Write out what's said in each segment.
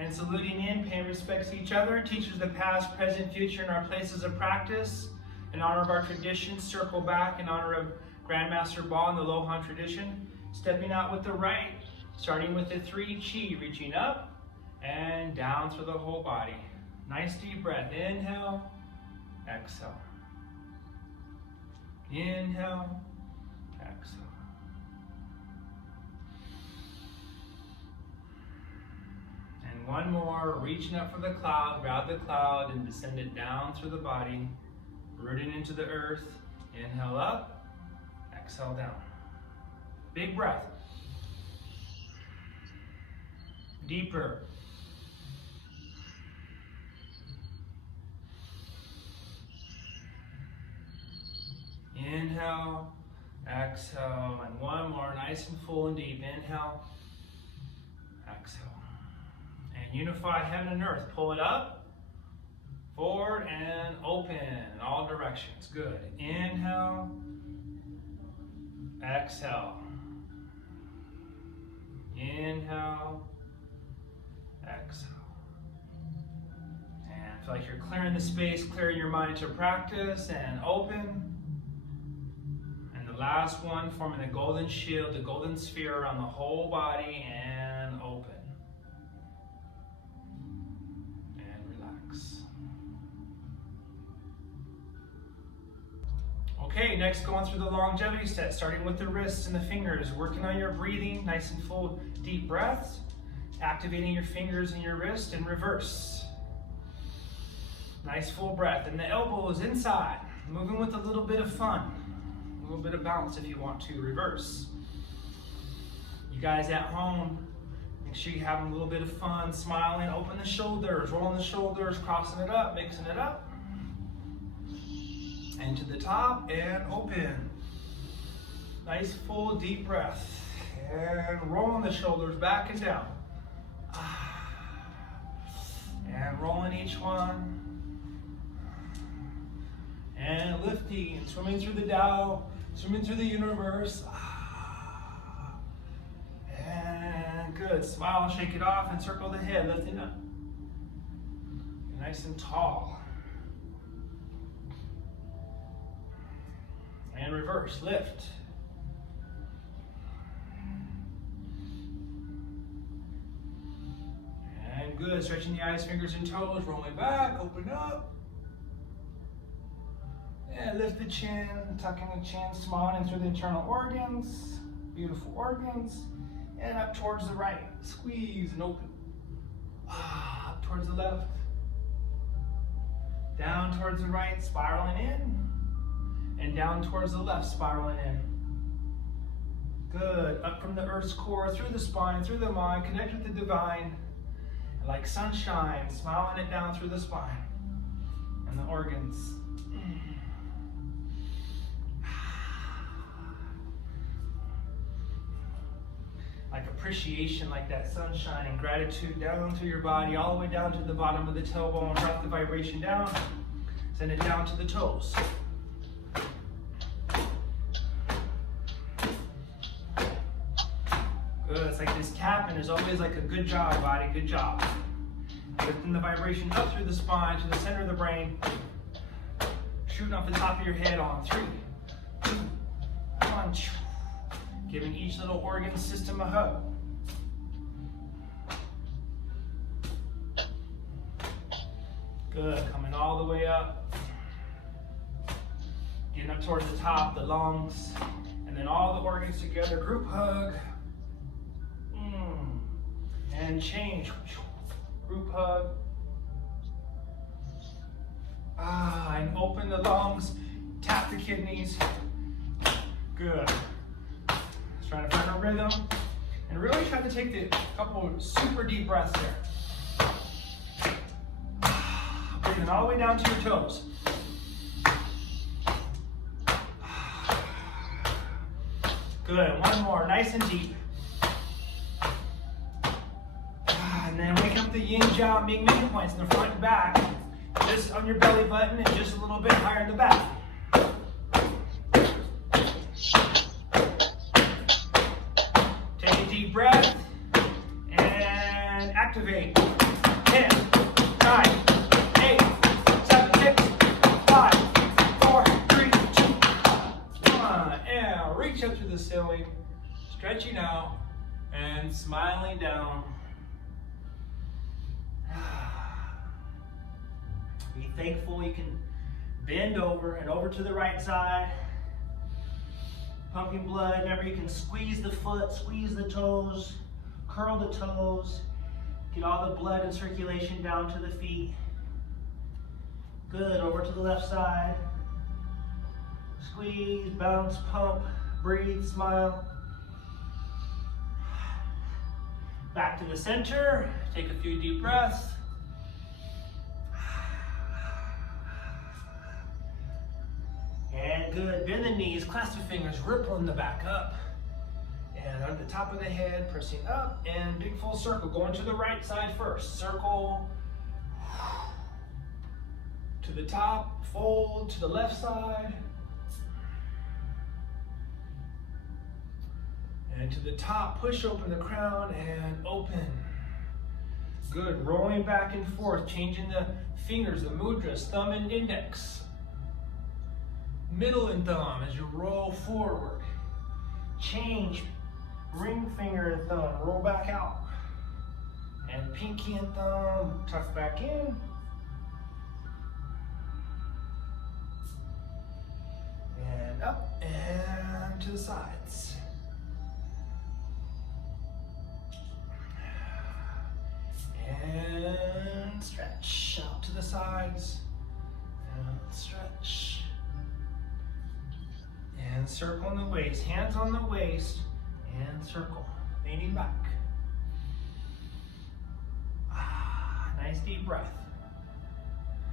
And saluting in, paying respects to each other, teachers of the past, present, future, and our places of practice. In honor of our tradition, circle back in honor of Grandmaster Ba and the Lohan tradition. Stepping out with the right, starting with the 3 Qi, reaching up and down through the whole body. Nice deep breath. Inhale, exhale. Inhale, exhale. And one more, reaching up for the cloud, grab the cloud and descend it down through the body, rooting into the earth. Inhale up, exhale down. Big breath. Deeper. Inhale, exhale, and one more, nice and full and deep. Inhale, exhale. And unify heaven and earth. Pull it up, forward, and open in all directions. Good. Inhale, exhale. Inhale, exhale. And feel like you're clearing the space, clearing your mind to practice, and open. And the last one, forming the golden shield, the golden sphere around the whole body, and open. And relax. Okay, next going through the longevity set, starting with the wrists and the fingers, working on your breathing, nice and full, deep breaths, activating your fingers and your wrist in reverse. Nice full breath, and the elbows inside, moving with a little bit of fun, a little bit of bounce if you want to, reverse. You guys at home, make sure you're having a little bit of fun, smiling, open the shoulders, rolling the shoulders, crossing it up, mixing it up. And to the top and open. Nice full deep breath. And rolling the shoulders back and down. And rolling each one. And lifting, swimming through the Tao, swimming through the universe. And good. Smile, shake it off, and circle the head, lifting up. Nice and tall. And reverse, lift. And good, stretching the eyes, fingers, and toes, rolling back, open up. And lift the chin, tucking the chin, smiling through the internal organs, beautiful organs. And up towards the right, squeeze and open. Up towards the left. Down towards the right, spiraling in. And down towards the left, spiraling in. Good. Up from the earth's core, through the spine, through the mind, connect with the divine. Like sunshine, smiling it down through the spine and the organs. Like appreciation, like that sunshine and gratitude down through your body, all the way down to the bottom of the tailbone. Drop the vibration down, send it down to the toes. Good. It's like this tapping is always like a good job, body, good job. Lifting the vibration up through the spine to the center of the brain. Shooting off the top of your head on 3, 2, 1. Giving each little organ system a hug. Good. Coming all the way up. Getting up towards the top, the lungs, and then all the organs together. Group hug. And change. Group hug. And open the lungs. Tap the kidneys. Good. Just trying to find a rhythm. And really try to take the couple super deep breaths there. Breathing all the way down to your toes. Good. One more. Nice and deep. And then wake up the yin jiao ming ming points in the front and back. Just on your belly button and just a little bit higher in the back. Take a deep breath and activate. stretching out and smiling down. Be thankful you can bend over and over to the right side. Pumping blood. Remember, you can squeeze the foot, squeeze the toes, curl the toes. Get all the blood and circulation down to the feet. Good. Over to the left side. Squeeze, bounce, pump, breathe, smile. Back to the center. Take a few deep breaths. And good. Bend the knees, clasp the fingers, rippling the back up. And on the top of the head, pressing up, and big full circle. Going to the right side first. Circle. To the top, fold to the left side. And to the top, push open the crown and open. Good. Rolling back and forth, changing the fingers, the mudras, thumb and index. Middle and thumb as you roll forward. Change ring finger and thumb, roll back out. And pinky and thumb, tuck back in. And up and to the sides. And stretch out to the sides. And stretch. And circle on the waist, hands on the waist, and circle, leaning back. Nice deep breath.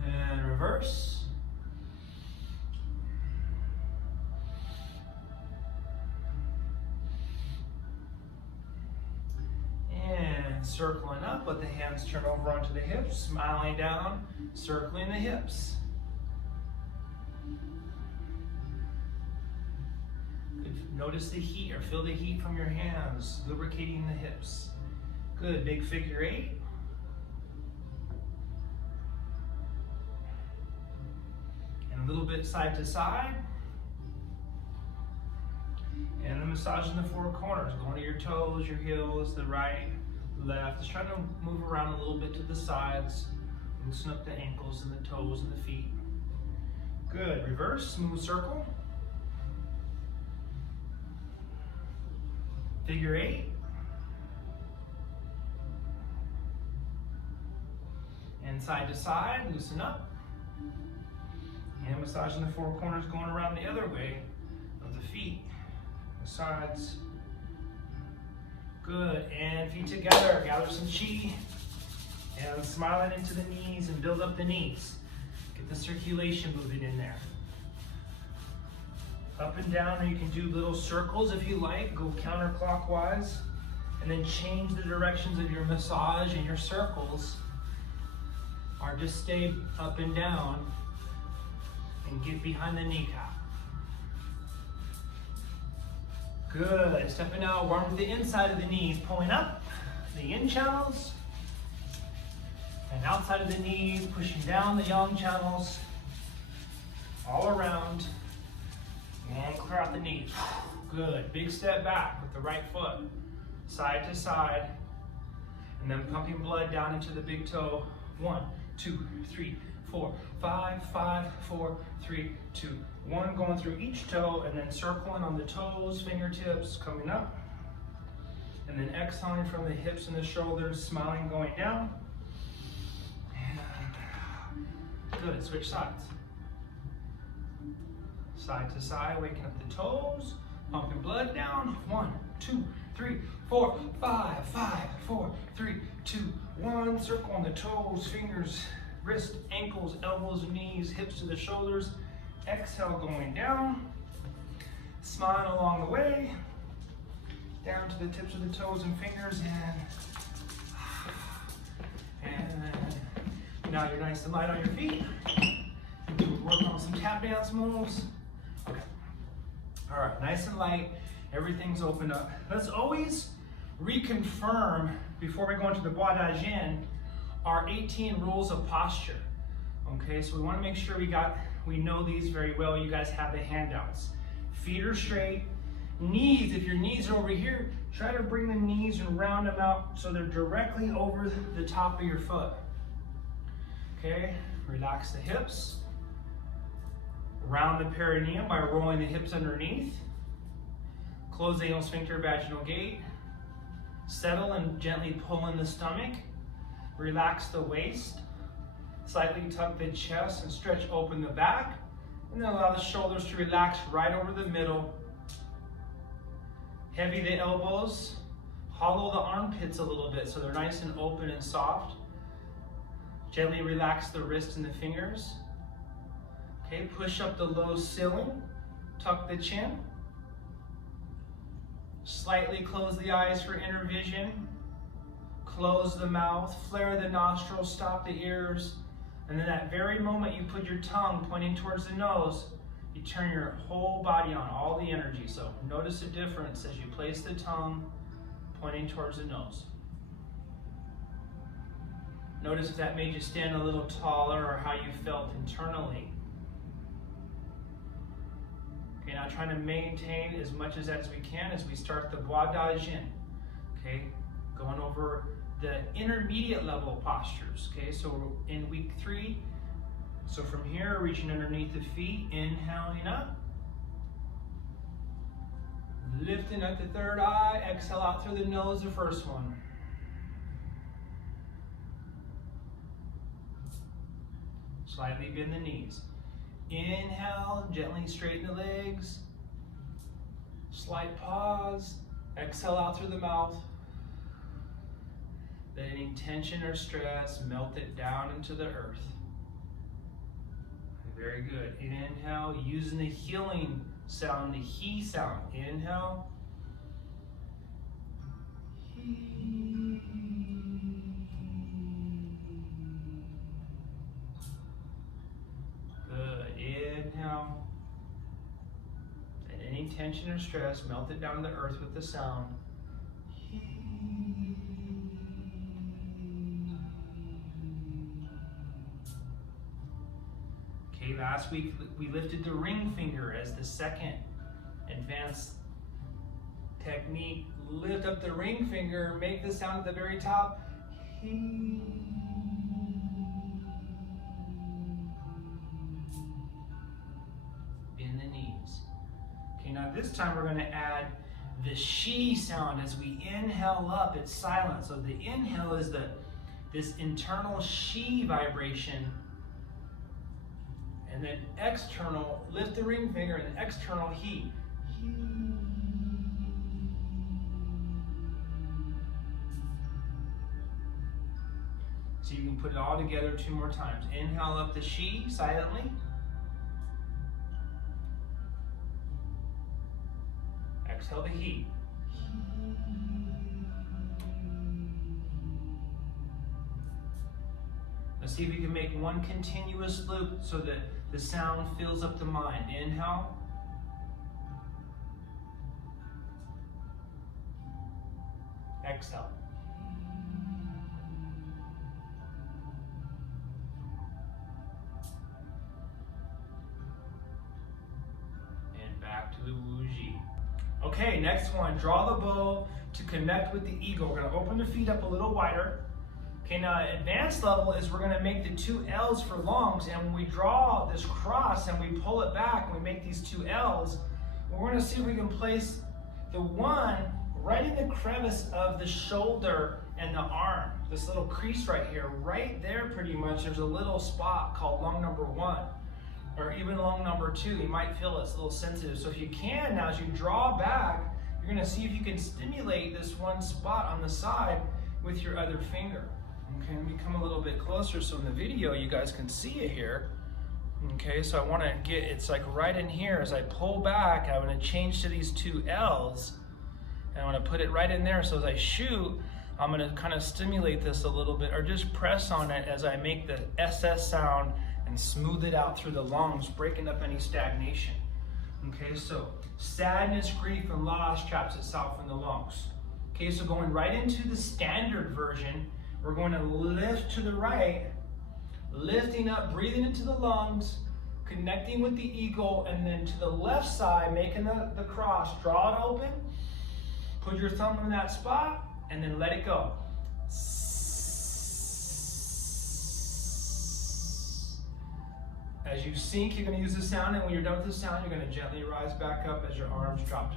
And reverse. And circling up, let the hands turn over onto the hips, smiling down, circling the hips. Notice the heat, or feel the heat from your hands, lubricating the hips. Good, big figure 8. And a little bit side to side. And then massaging the four corners, going to your toes, your heels, the right, left. Just trying to move around a little bit to the sides. Loosen up the ankles and the toes and the feet. Good, reverse, smooth circle. Figure 8. And side to side, loosen up. And massaging the four corners, going around the other way of the feet, the sides. Good, and feet together, gather some chi. And smiling into the knees and build up the knees. Get the circulation moving in there. Up and down, or you can do little circles if you like, go counterclockwise, and then change the directions of your massage, and your circles are just stay up and down and get behind the kneecap. Good, stepping out, warm to the inside of the knees, pulling up the in channels, and outside of the knees, pushing down the yang channels, all around. And clear out the knees. Good. Big step back with the right foot. Side to side. And then pumping blood down into the big toe. 1, 2, 3, 4, 5, 5, 4, 3, 2, 1. Going through each toe and then circling on the toes, fingertips coming up. And then exhaling from the hips and the shoulders, smiling going down. And good. Switch sides. Side to side, waking up the toes, pumping blood down. 1, 2, 3, 4, 5, 5, 4, 3, 2, 1. Circle on the toes, fingers, wrist, ankles, elbows, knees, hips to the shoulders. Exhale, going down. Smile along the way. Down to the tips of the toes and fingers, and now you're nice and light on your feet. Work on some tap dance moves. Okay. All right, nice and light. Everything's opened up. Let's always reconfirm before we go into the Ba Duan Jin our 18 rules of posture. Okay, so we want to make sure we know these very well. You guys have the handouts. Feet are straight, Knees, if your knees are over here, try to bring the knees and round them out so they're directly over the top of your foot. Okay, relax the hips. Round the perineum by rolling the hips underneath. Close the anal sphincter, vaginal gate. Settle and gently pull in the stomach. Relax the waist. Slightly tuck the chest and stretch open the back. And then allow the shoulders to relax right over the middle. Heavy the elbows. Hollow the armpits a little bit so they're nice and open and soft. Gently relax the wrists and the fingers. Okay, push up the low ceiling. Tuck the chin. Slightly close the eyes for inner vision. Close the mouth, flare the nostrils, stop the ears. And then that very moment you put your tongue pointing towards the nose, you turn your whole body on, all the energy. So notice the difference as you place the tongue pointing towards the nose. Notice if that made you stand a little taller or how you felt internally. Okay, now trying to maintain as much of that as we can as we start the Ba Duan Jin. Okay, going over the intermediate level postures. Okay, so we're in week 3. So from here, reaching underneath the feet, inhaling up. Lifting up the third eye, exhale out through the nose, the first one. Slightly bend the knees. Inhale, gently straighten the legs. Slight pause. Exhale out through the mouth. Let any tension or stress melt it down into the earth. Very good. Inhale, using the healing sound, the he sound. Inhale. He. Good. Inhale. And any tension or stress, melt it down to the earth with the sound. Okay, last week we lifted the ring finger as the second advanced technique. Lift up the ring finger, make the sound at the very top. Bend the knees. Okay, now this time we're going to add the she sound as we inhale up. It's silent. So the inhale is this internal she vibration. And then external, lift the ring finger, and external he. So you can put it all together 2 more times. Inhale up the she silently. Exhale the he. Let's see if we can make one continuous loop so that the sound fills up the mind. Inhale. Exhale. And back to the Wu Ji. Okay, next one. Draw the bow to connect with the ego. We're going to open the feet up a little wider. Okay, now advanced level is we're going to make the 2 L's for lungs, and when we draw this cross and we pull it back and we make these 2 L's, we're going to see if we can place the 1 right in the crevice of the shoulder and the arm. This little crease right here, right there pretty much, there's a little spot called lung number 1, or even lung number 2. You might feel it's a little sensitive. So if you can, now as you draw back, you're going to see if you can stimulate this 1 spot on the side with your other finger. Okay, let me come a little bit closer so in the video you guys can see it here. Okay, so I want to get, it's like right in here. As I pull back, I'm going to change to these 2 L's. And I'm going to put it right in there. So as I shoot, I'm going to kind of stimulate this a little bit, or just press on it as I make the SS sound and smooth it out through the lungs, breaking up any stagnation. Okay, so sadness, grief, and loss traps itself in the lungs. Okay, so going right into the standard version, we're going to lift to the right, lifting up, breathing into the lungs, connecting with the eagle, and then to the left side, making the cross, draw it open, put your thumb in that spot, and then let it go. As you sink, you're going to use the sound, and when you're done with the sound, you're going to gently rise back up as your arms drop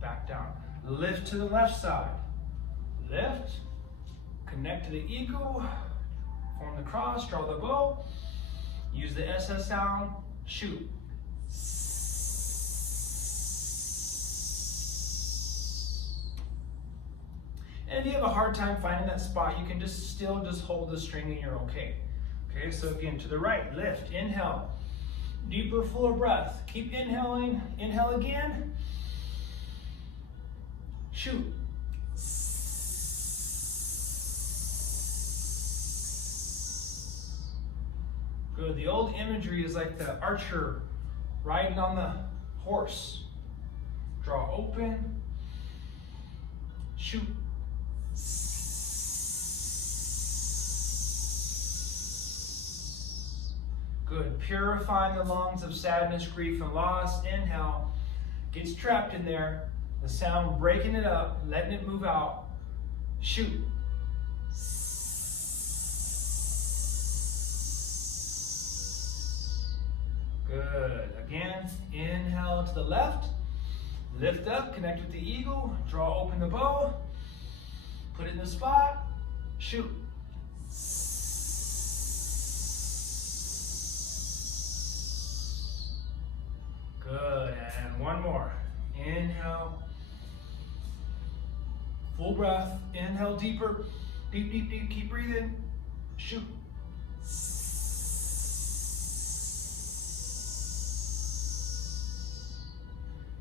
back down. Lift to the left side. Lift, connect to the eagle, form the cross, draw the bow, use the SS sound, shoot. And if you have a hard time finding that spot, you can still hold the string and you're okay. Okay, so again, to the right, lift, inhale, deeper, fuller breath. Keep inhaling, inhale again, shoot. Good, the old imagery is like the archer riding on the horse. Draw open, shoot. Good, purifying the lungs of sadness, grief, and loss. Inhale, gets trapped in there. The sound, breaking it up, letting it move out. Shoot. Good, again, inhale to the left. Lift up, connect with the eagle. Draw open the bow. Put it in the spot. Shoot. Good, and one more. Inhale. Full breath. Inhale deeper. Deep, deep, deep. Keep breathing. Shoot.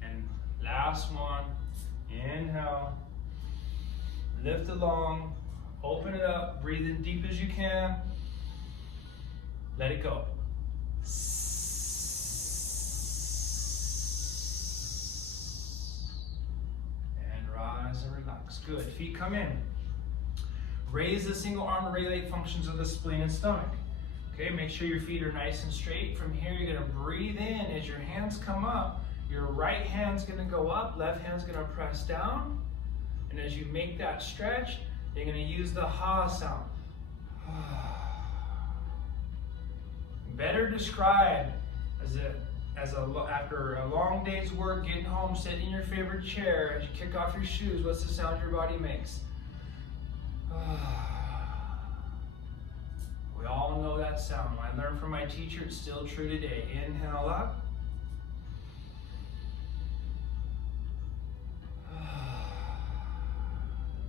And last one. Inhale. Lift the lung. Open it up. Breathe in deep as you can. Let it go. Rise and relax. Good. Feet come in. Raise the single arm to regulate functions of the spleen and stomach. Okay, make sure your feet are nice and straight. From here, you're going to breathe in. As your hands come up, your right hand's going to go up, left hand's going to press down. And as you make that stretch, you're going to use the ha sound. Better described after a long day's work, getting home, sitting in your favorite chair, as you kick off your shoes, what's the sound your body makes? We all know that sound. I learned from my teacher, it's still true today. Inhale up.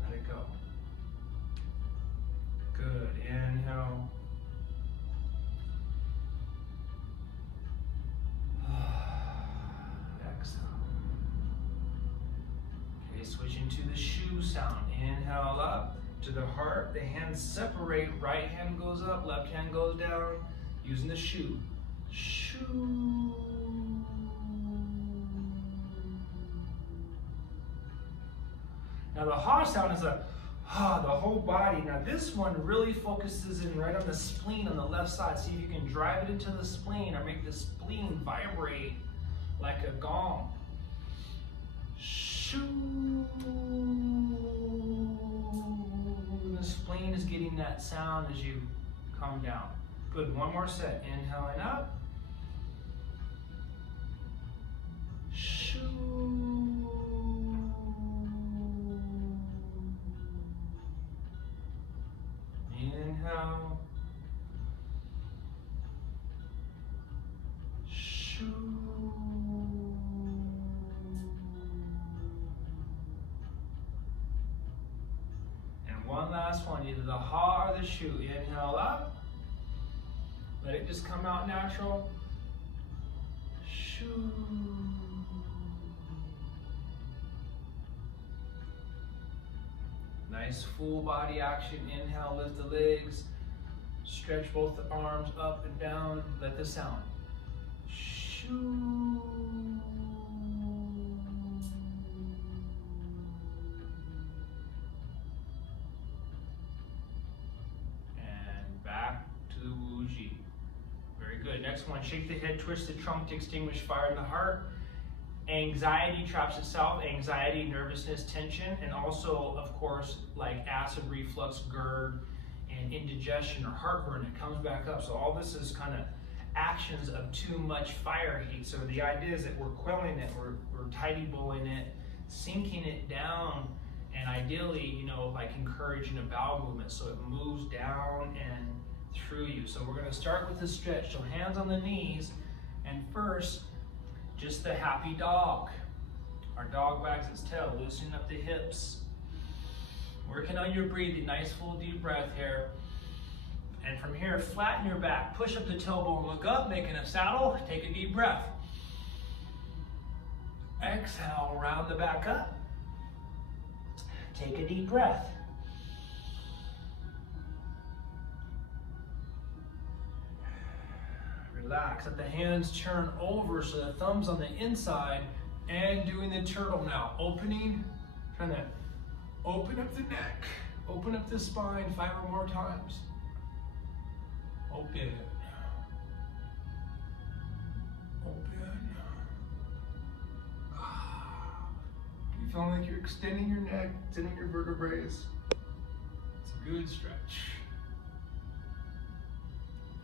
Let it go. Good. Inhale. Switching to the shoe sound. Inhale up to the heart. The hands separate. Right hand goes up, left hand goes down. Using the shoe. Shoe. Now the ha sound is a ha, the whole body. Now this one really focuses in right on the spleen on the left side. See if you can drive it into the spleen or make the spleen vibrate like a gong. The spleen is getting that sound as you come down. Good, one more set. Inhaling up. Inhale. One last one, either the ha or the shu. Inhale up. Let it just come out natural. Shu. Nice full body action. Inhale, lift the legs. Stretch both the arms up and down. Let the sound. Shu. Back to the Wu Ji. Very good. Good. Next one, shake the head, twist the trunk to extinguish fire in the heart. Anxiety traps itself, anxiety, nervousness, tension, and also, of course, like acid reflux, GERD, and indigestion or heartburn, it comes back up. So all this is kind of actions of too much fire heat. So the idea is that we're quelling it, we're tidy bowling it, sinking it down, and ideally, you know, like encouraging a bowel movement so it moves down and through you. So we're going to start with the stretch. So hands on the knees, and first, just the happy dog. Our dog wags its tail, loosening up the hips. Working on your breathing, nice full deep breath here. And from here, flatten your back, push up the tailbone, look up, making a saddle, take a deep breath. Exhale, round the back up. Take a deep breath. Relax, let the hands turn over so the thumb's on the inside, and doing the turtle now. Opening, trying to open up the neck, open up the spine 5 or more times. Open. Open. You feel like you're extending your neck, extending your vertebrae. It's a good stretch.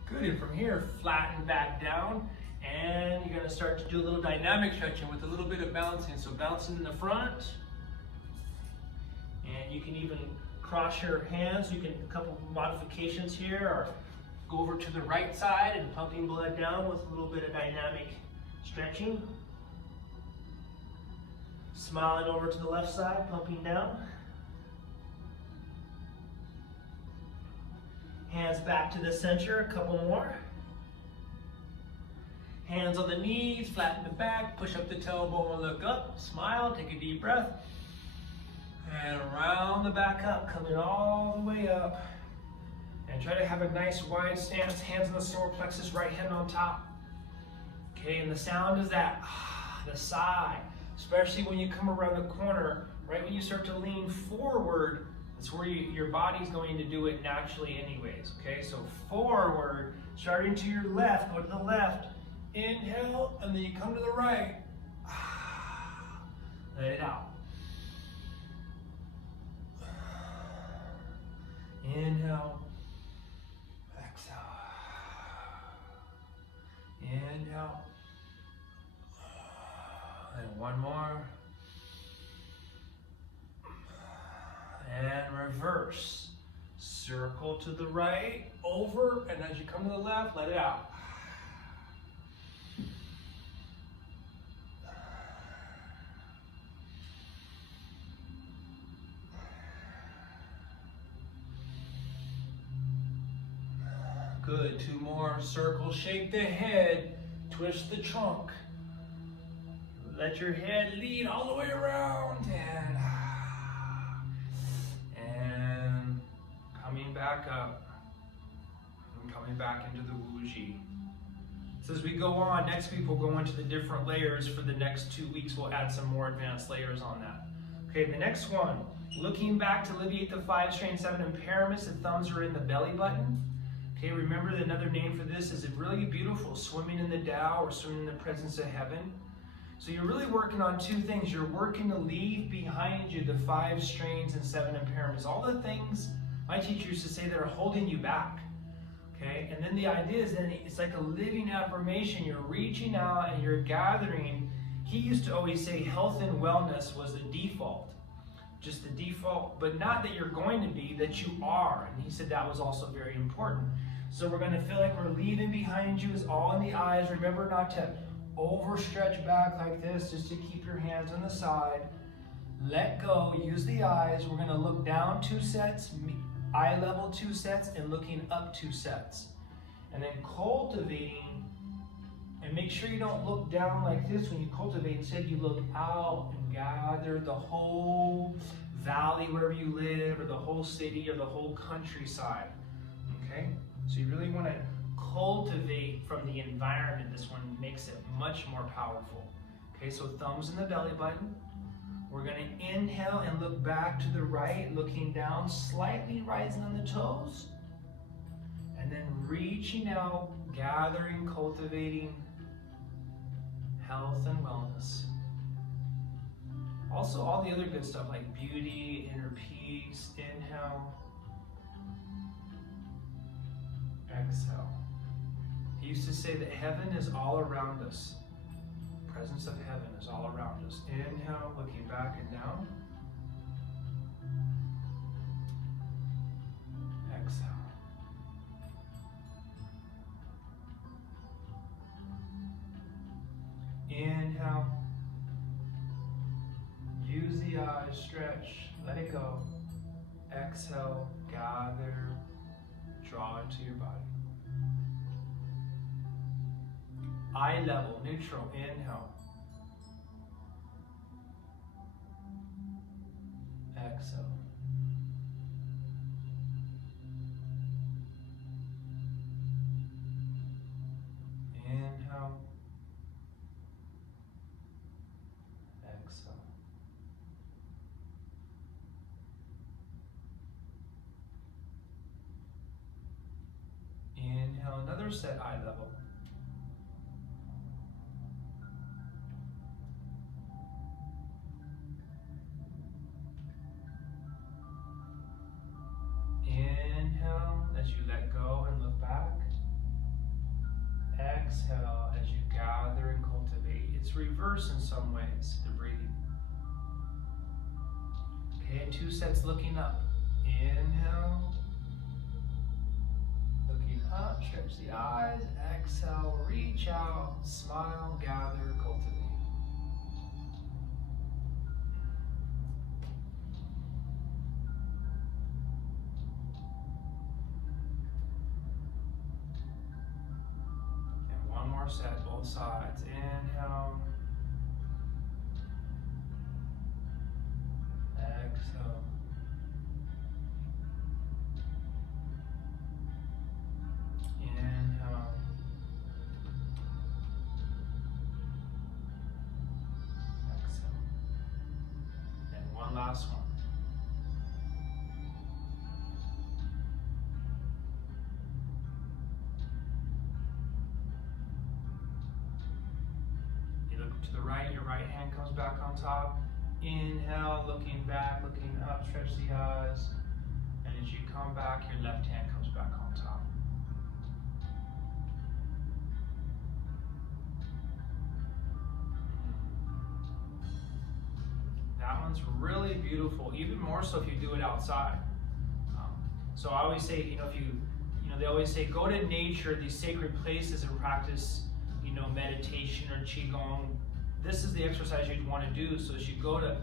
Good, and from here, flatten back down, and you're gonna start to do a little dynamic stretching with a little bit of bouncing. So bouncing in the front, and you can even cross your hands. You can, a couple modifications here, or go over to the right side and pumping blood down with a little bit of dynamic stretching. Smiling over to the left side, pumping down. Hands back to the center, a couple more. Hands on the knees, flatten the back, push up the tailbone, look up, smile, take a deep breath. And round the back up, coming all the way up. And try to have a nice wide stance, hands on the solar plexus, right hand on top. Okay, and the sound is that, the sigh. Especially when you come around the corner, right when you start to lean forward, that's where your body's going to do it naturally anyways, okay? So forward, starting to your left, go to the left, inhale, and then you come to the right. Let it out. Inhale, exhale. Inhale. And one more. And reverse. Circle to the right, over, and as you come to the left, let it out. Good, 2 more. Circle, shake the head, twist the trunk. Let your head lead all the way around, and coming back up, and coming back into the Wuji. So as we go on, next week we'll go into the different layers. For the next 2 weeks, we'll add some more advanced layers on that. Okay, the next one, looking back to alleviate the 5 strain, 7 impairments. The thumbs are in the belly button. Okay, remember that another name for this is really beautiful, swimming in the Tao or swimming in the presence of heaven. So you're really working on 2 things. You're working to leave behind you the 5 strains and 7 impairments. All the things my teacher used to say that are holding you back. Okay, and then the idea is that it's like a living affirmation. You're reaching out and you're gathering. He used to always say health and wellness was the default. Just the default, but not that you're going to be, that you are. And he said that was also very important. So we're going to feel like we're leaving behind you is all in the eyes. Remember not to overstretch back like this, just to keep your hands on the side. Let go, use the eyes. We're going to look down 2 sets, eye level 2 sets, and looking up 2 sets. And then cultivating, and make sure you don't look down like this when you cultivate. Instead, you look out and gather the whole valley wherever you live, or the whole city, or the whole countryside. Okay? So you really want to cultivate from the environment. This one makes it much more powerful. Okay, so thumbs in the belly button. We're going to inhale and look back to the right, looking down, slightly rising on the toes. And then reaching out, gathering, cultivating health and wellness. Also all the other good stuff like beauty, inner peace. Inhale. Exhale. He used to say that heaven is all around us. The presence of heaven is all around us. Inhale, looking back and down. Exhale. Inhale. Use the eyes, stretch, let it go. Exhale, gather, draw into your body. Eye level, neutral, inhale. Exhale. Inhale. Exhale. Inhale, another set eye level. Inhale as you let go and look back. Exhale as you gather and cultivate. It's reverse in some ways, the breathing. Okay, 2 sets looking up. Inhale. Looking up, stretch the eyes. Exhale, reach out, smile, gather, cultivate. Set both sides. Inhale. Exhale. Inhale. Exhale. And one last one. To the right, your right hand comes back on top. Inhale, looking back, looking up, stretch the eyes. And as you come back, your left hand comes back on top. That one's really beautiful, even more so if you do it outside. So I always say, they always say, go to nature, these sacred places, and practice, meditation or Qigong. This is the exercise you'd want to do. So as you go to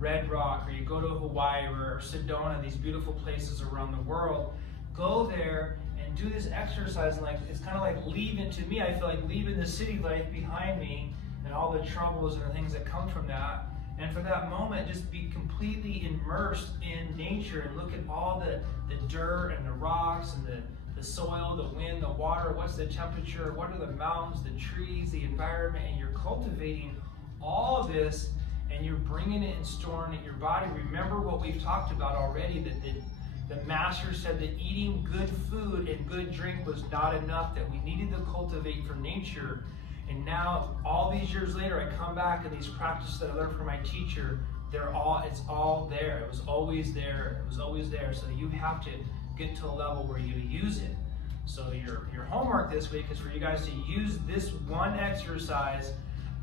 Red Rock or you go to Hawaii or Sedona, these beautiful places around the world, go there and do this exercise. And it's kind of like leaving, to me, I feel like leaving the city life behind me and all the troubles and the things that come from that. And for that moment, just be completely immersed in nature and look at all the dirt and the rocks and the soil, the wind, the water, what's the temperature, what are the mountains, the trees, the environment, and you're cultivating all of this and you're bringing it and storing it in your body. Remember what we've talked about already, that the master said that eating good food and good drink was not enough, that we needed to cultivate from nature. And now, all these years later, I come back and these practices that I learned from my teacher, it's all there. It was always there. It was always there. So you have to get to a level where you use it. So your homework this week is for you guys to use this one exercise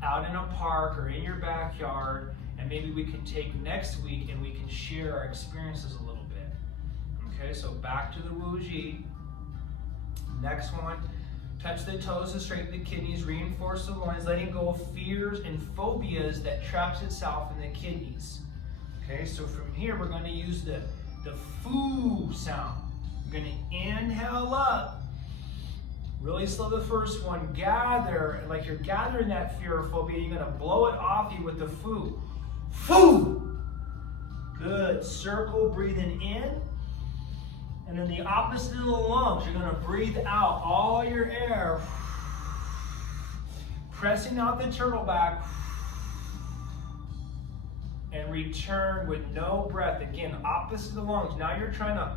out in a park or in your backyard, and maybe we can take next week and we can share our experiences a little bit. Okay, so back to the Wu Ji. Next one, touch the toes to straighten the kidneys, reinforce the loins, letting go of fears and phobias that traps itself in the kidneys. Okay, so from here we're going to use the foo sound. We're going to inhale up. Really slow the first one. Gather, and like you're gathering that fear or phobia, you're going to blow it off you with the foo. Foo! Good. Circle, breathing in. And then the opposite of the lungs, you're going to breathe out all your air. Pressing out the turtle back. And return with no breath. Again, opposite of the lungs. Now you're trying to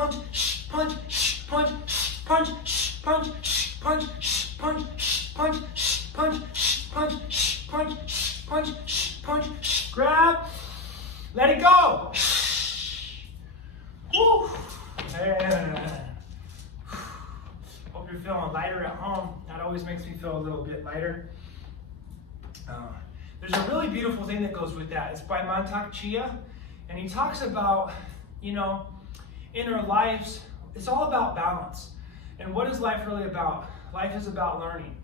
punch, punch, punch, punch, punch, punch, punch, punch, punch, punch, punch, punch, punch, grab, let it go. Woo. Yeah. Hope you're feeling lighter at home. That always makes me feel a little bit lighter. There's a really beautiful thing that goes with that. It's by Mantak Chia, and he talks about, in our lives, it's all about balance. And what is life really about? Life is about learning.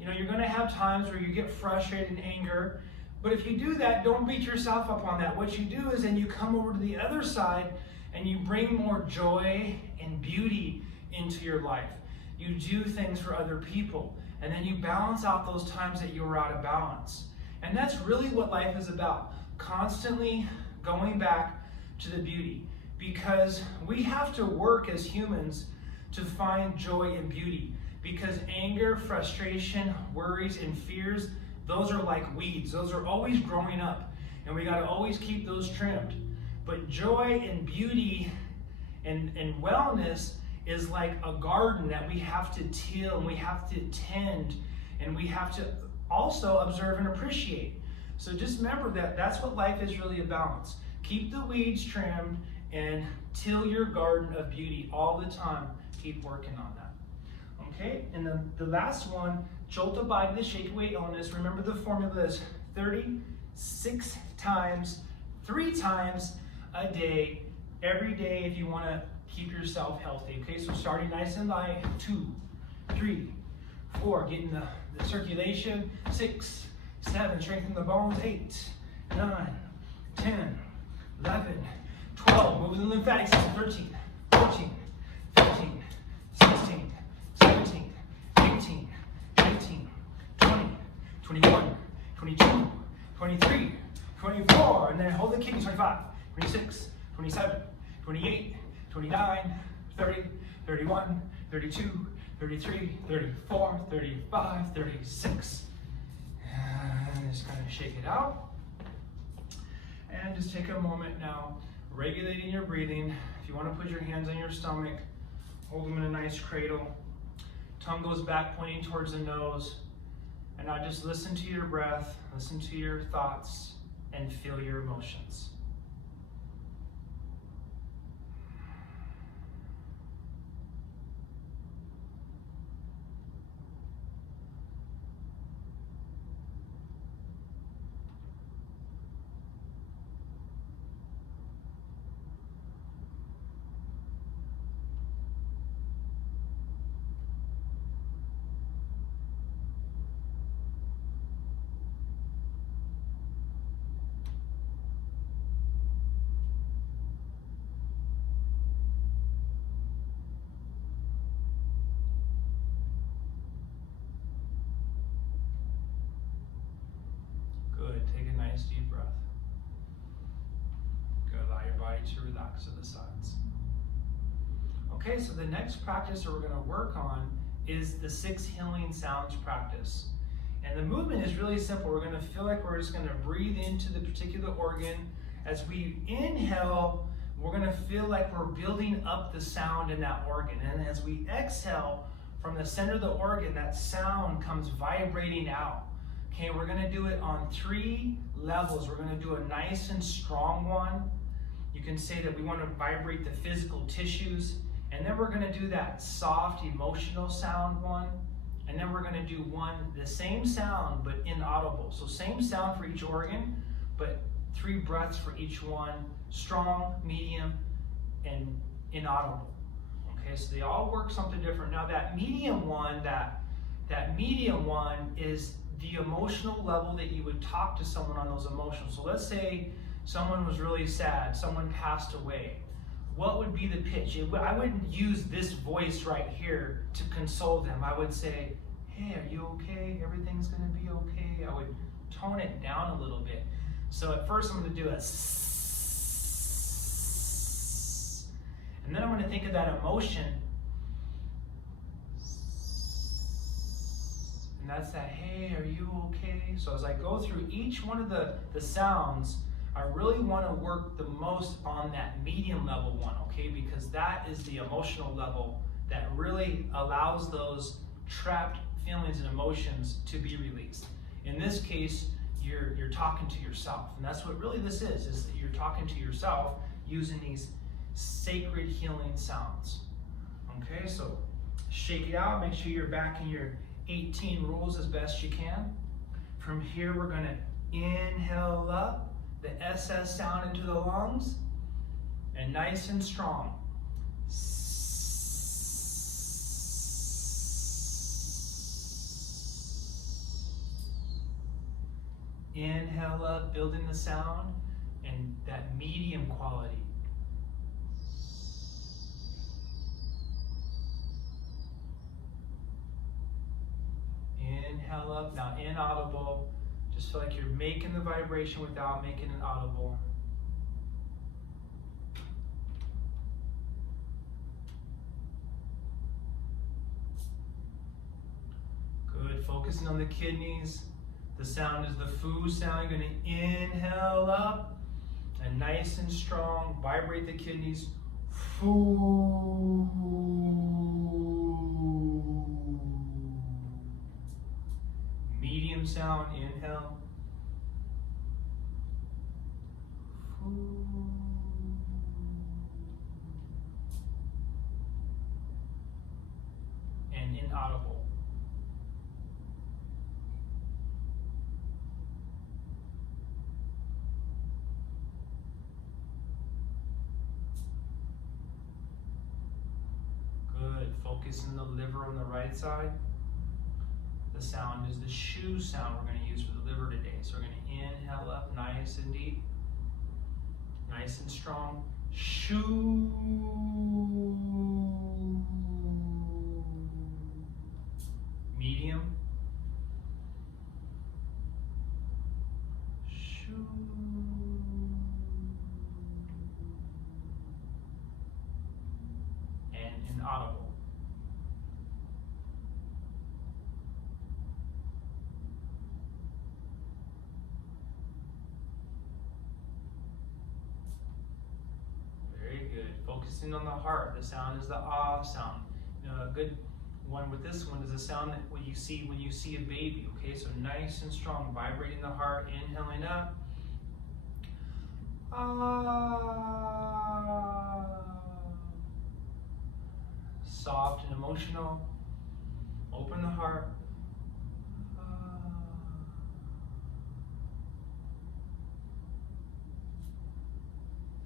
You're going to have times where you get frustrated and anger, but if you do that, don't beat yourself up on that. What you do is then you come over to the other side and you bring more joy and beauty into your life. You do things for other people, and then you balance out those times that you were out of balance. And that's really what life is about, constantly going back to the beauty, because we have to work as humans to find joy and beauty, because anger, frustration, worries, and fears, those are like weeds. Those are always growing up, and we got to always keep those trimmed. But joy and beauty and wellness is like a garden that we have to till and we have to tend, and we have to also observe and appreciate. So just remember that that's what life is really about. Keep the weeds trimmed and till your garden of beauty all the time. Keep working on that. Okay, and then the last one, Jolta Body, the Shake Away Illness. Remember the formula is 36 times, 3 times a day, every day if you want to keep yourself healthy. Okay, so starting nice and light, 2, 3, 4, getting the circulation, 6, 7, strengthen the bones, 8, 9, 10, 11, 12, moving the lymphatic system, 13, 14, 15, 16, 17, 18, 19, 20, 21, 22, 23, 24, and then hold the kidneys, 25, 26, 27, 28, 29, 30, 31, 32, 33, 34, 35, 36. And just kind of shake it out. And just take a moment now, regulating your breathing. If you want to put your hands on your stomach, hold them in a nice cradle. Tongue goes back, pointing towards the nose. And now just listen to your breath, listen to your thoughts, and feel your emotions. Good. Take a nice deep breath. Good. Allow your body to relax to the sides. Okay, so the next practice that we're going to work on is the 6 healing sounds practice. And the movement is really simple. We're going to feel like we're just going to breathe into the particular organ. As we inhale, we're going to feel like we're building up the sound in that organ. And as we exhale from the center of the organ, that sound comes vibrating out. Okay, we're going to do it on 3 levels. We're going to do a nice and strong one. You can say that we want to vibrate the physical tissues. And then we're going to do that soft, emotional sound one. And then we're going to do one, the same sound, but inaudible. So same sound for each organ, but 3 breaths for each one. Strong, medium, and inaudible. Okay, so they all work something different. Now that medium one, that medium one is the emotional level that you would talk to someone on those emotions. So let's say someone was really sad, someone passed away. What would be the pitch? I wouldn't use this voice right here to console them. I would say, hey, are you okay? Everything's going to be okay. I would tone it down a little bit. So at first I'm going to do a s, and then I'm going to think of that emotion. And that's that, hey, are you okay? So as I go through each one of the sounds, I really want to work the most on that medium level one, okay? Because that is the emotional level that really allows those trapped feelings and emotions to be released. In this case, you're talking to yourself, and that's what really this is that you're talking to yourself using these sacred healing sounds. Okay, so shake it out, make sure you're back in your 18 rules as best you can. From here, we're going to inhale up, the SS sound into the lungs, and nice and strong. Inhale up, building the sound and that medium quality. Inhale up, now inaudible. Just feel like you're making the vibration without making it audible. Good, focusing on the kidneys. The sound is the foo sound. You're going to inhale up and nice and strong. Vibrate the kidneys. Foo. Medium sound. Inhale. Foo. And inaudible. Focus in the liver on the right side. The sound is the shu sound we're going to use for the liver today. So we're going to inhale up nice and deep, nice and strong. Shu. Medium. Shu. And inaudible. Focusing on the heart. The sound is the ah sound. You know, a good one with this one is the sound that when you see a baby. Okay, so nice and strong, vibrating the heart, inhaling up. Ah. Soft and emotional. Open the heart. Ah.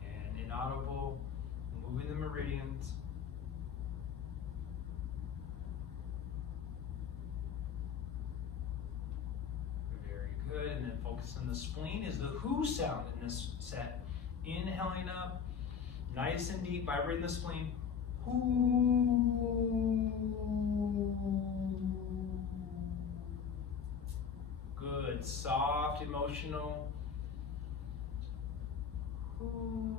And inaudible. Moving the meridians. Very good. And then focus on the spleen is the who sound in this set. Inhaling up, nice and deep, vibrating the spleen. Whoo. Good. Soft, emotional. Whoo.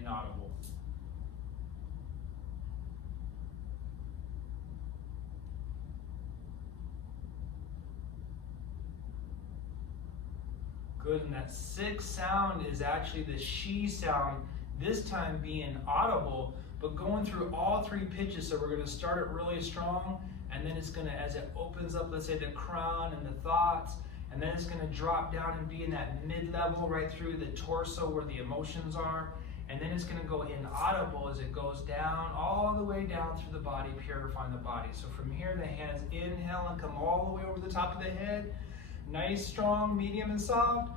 Inaudible. Good, and that sixth sound is actually the she sound, this time being audible, but going through all three pitches. So we're going to start it really strong, and then it's going to, as it opens up, let's say the crown and the thoughts, and then it's going to drop down and be in that mid-level right through the torso where the emotions are. And then it's going to go inaudible as it goes down, all the way down through the body, purifying the body. So from here, the hands inhale and come all the way over the top of the head. Nice, strong, medium, and soft.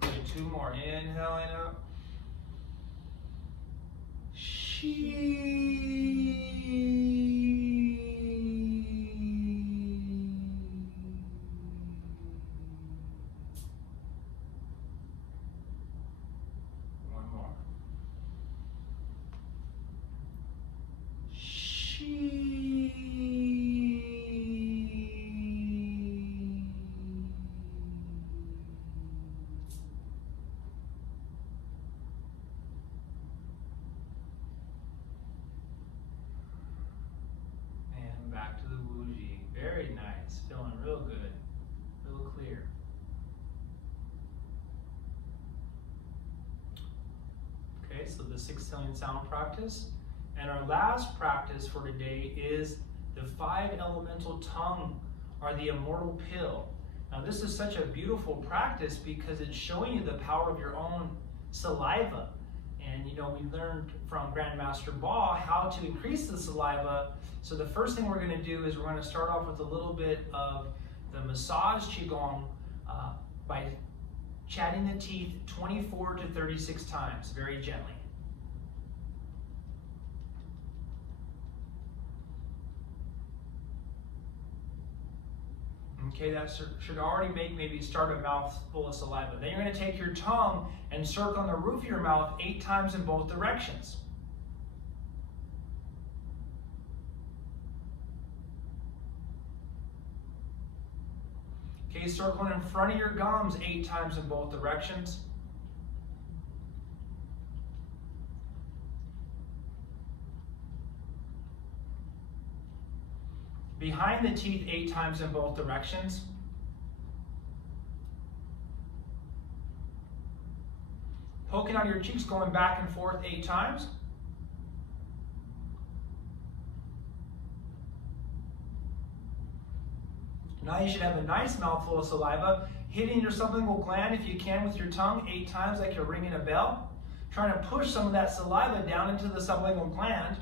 Good, two more. Inhaling up. One more. Okay, so the 6 trillion sound practice. And our last practice for today is the 5 elemental tongue, or the immortal pill. Now this is such a beautiful practice because it's showing you the power of your own saliva. And you know, we learned from Grandmaster Ba how to increase the saliva. So the first thing we're going to do is we're going to start off with a little bit of the massage Qigong by chatting the teeth 24 to 36 times, very gently. Okay, that should already make maybe start a mouth full of saliva. Then you're going to take your tongue and circle on the roof of your mouth 8 times in both directions. Okay, circling in front of your gums 8 times in both directions. Behind the teeth 8 times in both directions. Poking out your cheeks, going back and forth 8 times. Now you should have a nice mouthful of saliva, hitting your sublingual gland if you can with your tongue 8 times like you're ringing a bell. Trying to push some of that saliva down into the sublingual gland.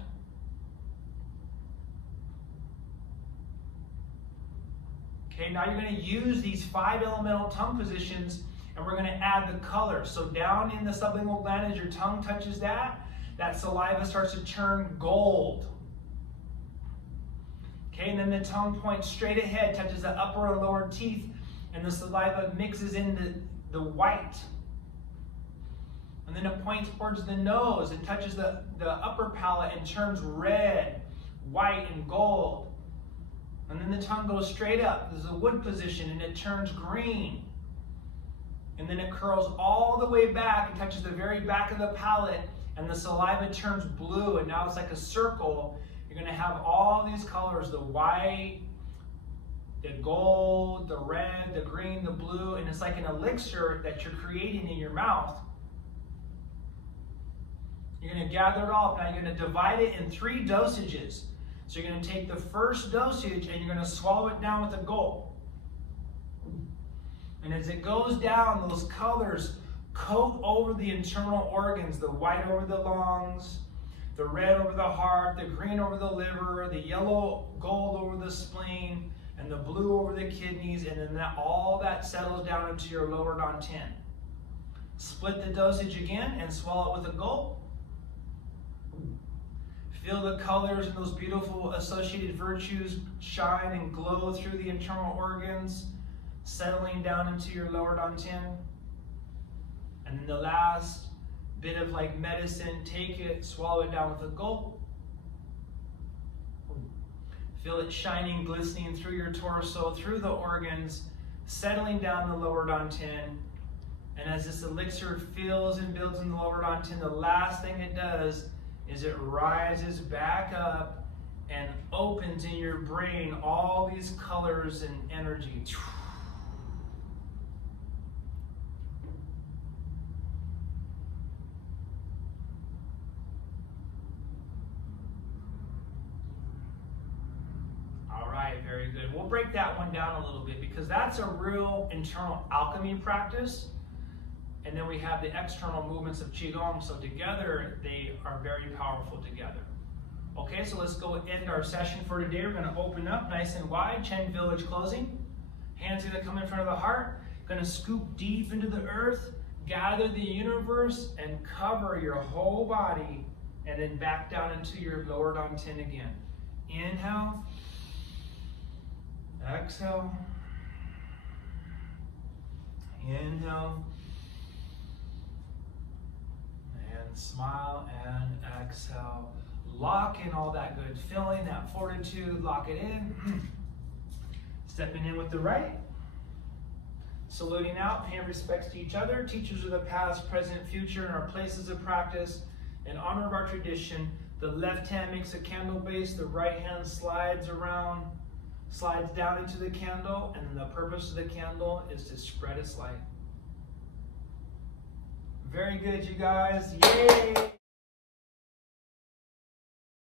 Okay, now you're going to use these 5 elemental tongue positions, and we're going to add the color. So down in the sublingual gland, as your tongue touches that saliva starts to turn gold. Okay, and then the tongue points straight ahead, touches the upper and lower teeth, and the saliva mixes in the white. And then it points towards the nose and touches the upper palate and turns red, white, and gold. And then the tongue goes straight up. This is a wood position, and it turns green. And then it curls all the way back and touches the very back of the palate, and the saliva turns blue, and now it's like a circle. You're going to have all these colors, the white, the gold, the red, the green, the blue, and it's like an elixir that you're creating in your mouth. You're going to gather it all up. Now you're going to divide it in 3 dosages. So you're going to take the first dosage and you're going to swallow it down with a gulp. And as it goes down, those colors coat over the internal organs, the white over the lungs, the red over the heart, the green over the liver, the yellow gold over the spleen, and the blue over the kidneys, and then all that settles down into your lower dantian. Split the dosage again and swallow it with a gulp. Feel the colors and those beautiful associated virtues shine and glow through the internal organs, settling down into your lower dantian. And then the last bit of like medicine, take it, swallow it down with a gulp. Feel it shining, glistening through your torso, through the organs, settling down the lower dantian. And as this elixir fills and builds in the lower dantian, the last thing it does is it rises back up and opens in your brain all these colors and energy. All right, very good. We'll break that one down a little bit because that's a real internal alchemy practice. And then we have the external movements of Qigong, so together they are very powerful together. Okay, so let's go end our session for today. We're going to open up nice and wide, Chen Village closing. Hands going to come in front of the heart. Going to scoop deep into the earth, gather the universe, and cover your whole body, and then back down into your lower dantian again. Inhale, exhale, inhale, and smile and exhale. Lock in all that good feeling, that fortitude, lock it in. Stepping in with the right. Saluting out, paying respects to each other, teachers of the past, present, future, and our places of practice. In honor of our tradition, the left hand makes a candle base, the right hand slides around, slides down into the candle, and then the purpose of the candle is to spread its light. Very good, you guys. Yay!